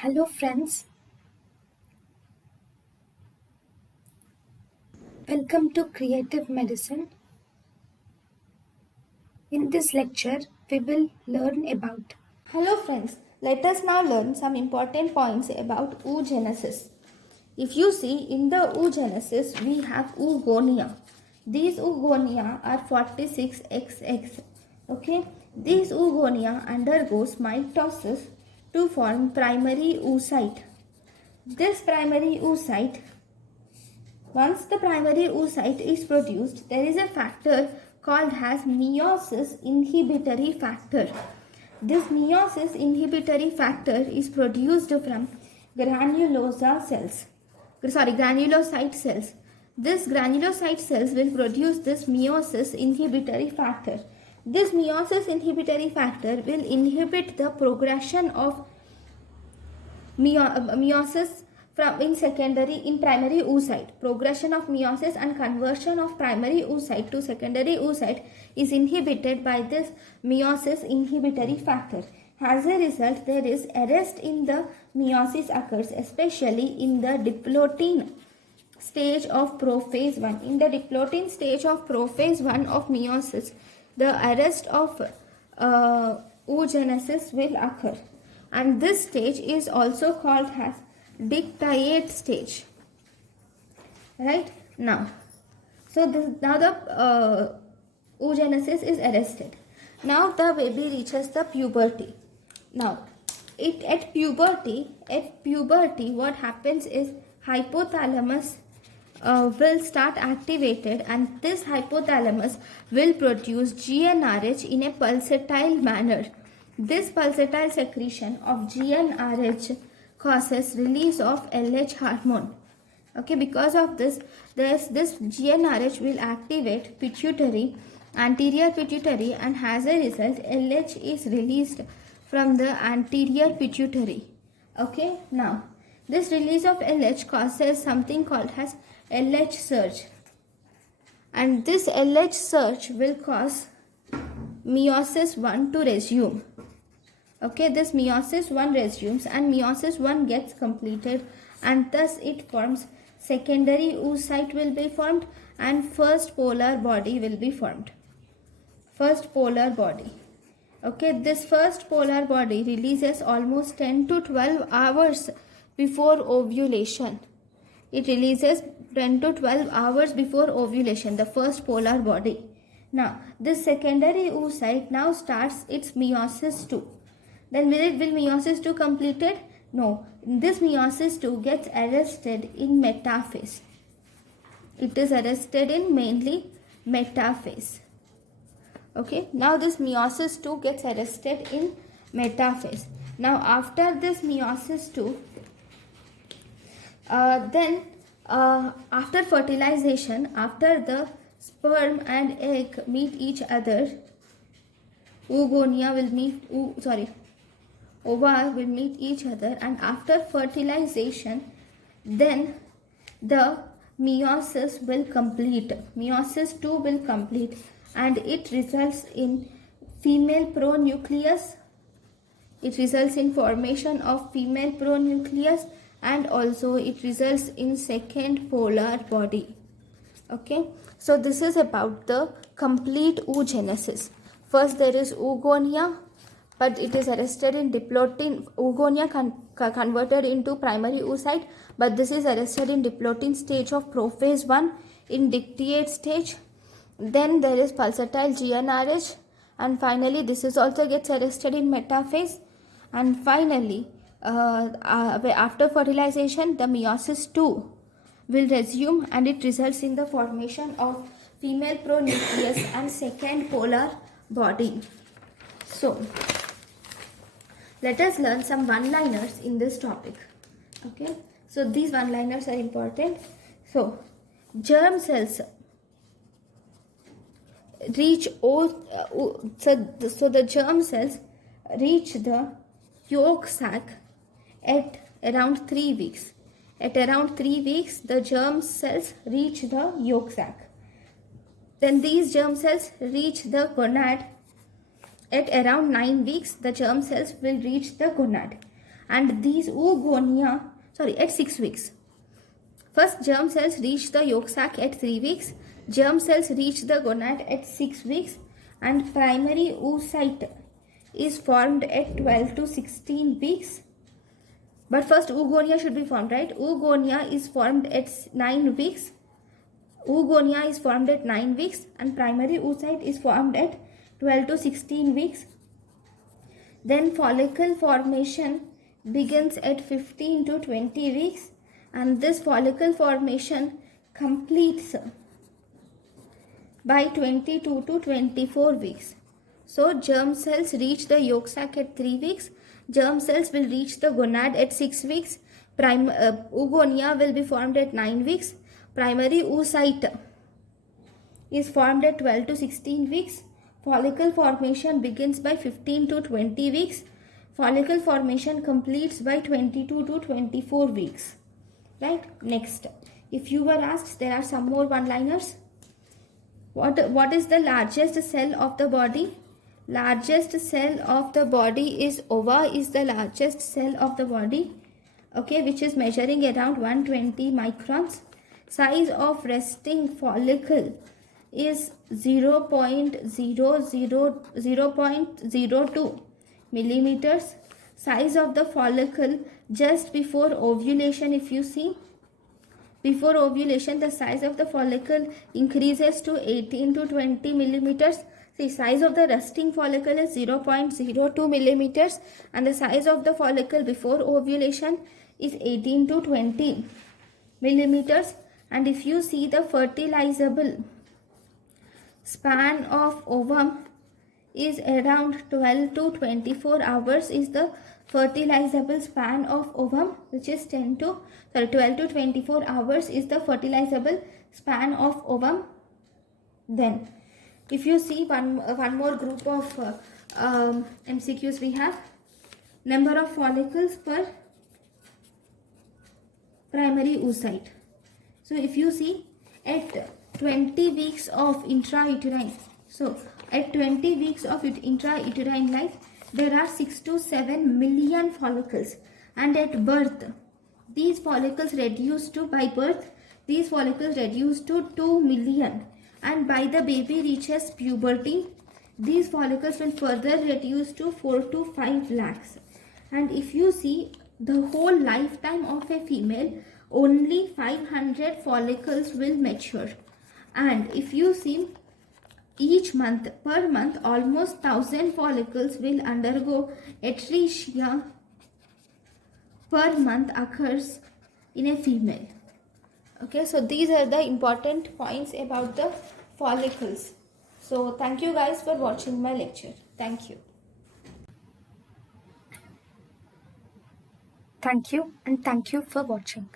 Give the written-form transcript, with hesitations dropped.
Hello friends, welcome to Creative Medicine. In this lecture, we will learn about. Hello friends, let us now learn some important points about oogenesis. If you see in the oogenesis, we have oogonia. These oogonia are 46XX. Okay, these oogonia undergoes mitosis to form primary oocyte. This primary oocyte, once the primary oocyte is produced, there is a factor called as meiosis inhibitory factor. This meiosis inhibitory factor is produced from granulocyte cells. This granulocyte cells will produce this meiosis inhibitory factor. This meiosis inhibitory factor will inhibit the progression of meiosis from in primary oocyte. Progression of meiosis and conversion of primary oocyte to secondary oocyte is inhibited by this meiosis inhibitory factor. As a result, there is arrest in the meiosis occurs, especially in the diplotin stage of prophase 1. In the diplotin stage of prophase 1 of meiosis, the arrest of oogenesis will occur. And this stage is also called as dictyate stage. Right now, so now the oogenesis is arrested. Now the baby reaches the puberty. Now, at puberty, what happens is hypothalamus will start activated, and this hypothalamus will produce GnRH in a pulsatile manner. This pulsatile secretion of GnRH causes release of LH hormone. Okay, because of this GnRH will activate pituitary, anterior pituitary, and as a result LH is released from the anterior pituitary. Okay, now this release of LH causes something called as LH surge, and this LH surge will cause meiosis 1 to resume. Okay, this meiosis 1 resumes and meiosis 1 gets completed, and thus it forms secondary oocyte will be formed and first polar body will be formed. First polar body. Okay, this first polar body releases almost 10 to 12 hours before ovulation. It releases 10 to 12 hours before ovulation, the first polar body. Now, this secondary oocyte now starts its meiosis 2. Then will meiosis 2 completed? No. This meiosis 2 gets arrested in metaphase. It is arrested in mainly metaphase. Okay. Now this meiosis 2 gets arrested in metaphase. Now after this meiosis 2, after fertilization, after the sperm and egg meet each other, oogonia will meet ova will meet each other, and after fertilization, then the meiosis will complete. Meiosis 2 will complete, and it results in female pronucleus. It results in formation of female pronucleus, and also it results in second polar body. Okay, so this is about the complete oogenesis. First there is oogonia, but it is arrested in diplotin. Oogonia converted into primary oocyte, but this is arrested in diplotin stage of prophase 1 in dictyate stage. Then there is pulsatile GnRH, and finally this is also gets arrested in metaphase, and finally after fertilization the meiosis 2 will resume, and it results in the formation of female pronucleus and second polar body. So let us learn some one-liners in this topic. Okay, so these one-liners are important. So germ cells reach so the germ cells reach the yolk sac at around 3 weeks. At around 3 weeks, the germ cells reach the yolk sac. Then these germ cells reach the gonad. At around 9 weeks, the germ cells will reach the gonad. and these at 6 weeks. First, germ cells reach the yolk sac at 3 weeks. Germ cells reach the gonad at 6 weeks, and primary oocyte is formed at 12 to 16 weeks. But first, oogonia should be formed, right? Oogonia is formed at 9 weeks. Oogonia is formed at 9 weeks, and primary oocyte is formed at 12 to 16 weeks. Then follicle formation begins at 15 to 20 weeks, and this follicle formation completes by 22 to 24 weeks. So germ cells reach the yolk sac at 3 weeks. Germ cells will reach the gonad at 6 weeks. Oogonia will be formed at 9 weeks. Primary oocyte is formed at 12 to 16 weeks. Follicle formation begins by 15 to 20 weeks. Follicle formation completes by 22 to 24 weeks. Right? Next, if you were asked, there are some more one-liners. What is the largest cell of the body? Largest cell of the body is ova, is the largest cell of the body, okay, which is measuring around 120 microns. Size of resting follicle is 0.02 millimeters. Size of the follicle just before ovulation, if you see, before ovulation the size of the follicle increases to 18 to 20 millimeters. The size of the resting follicle is 0.02 millimeters, and the size of the follicle before ovulation is 18 to 20 millimeters. And if you see, the fertilizable span of ovum is around 12 to 24 hours is the fertilizable span of ovum, which is 12 to 24 hours is the fertilizable span of ovum. Then if you see one more group of MCQs, we have number of follicles per primary oocyte. So if you see, at 20 weeks of intrauterine, so at 20 weeks of intrauterine life, there are 6 to 7 million follicles, and at birth these follicles reduce to, by birth these follicles reduce to 2 million, and by the baby reaches puberty these follicles will further reduce to 4 to 5 lakhs. And if you see, the whole lifetime of a female, only 500 follicles will mature. And if you see, each month, per month, almost 1000 follicles will undergo atresia per month occurs in a female. Okay, so these are the important points about the follicles. So thank you guys for watching my lecture. Thank you. Thank you, and thank you for watching.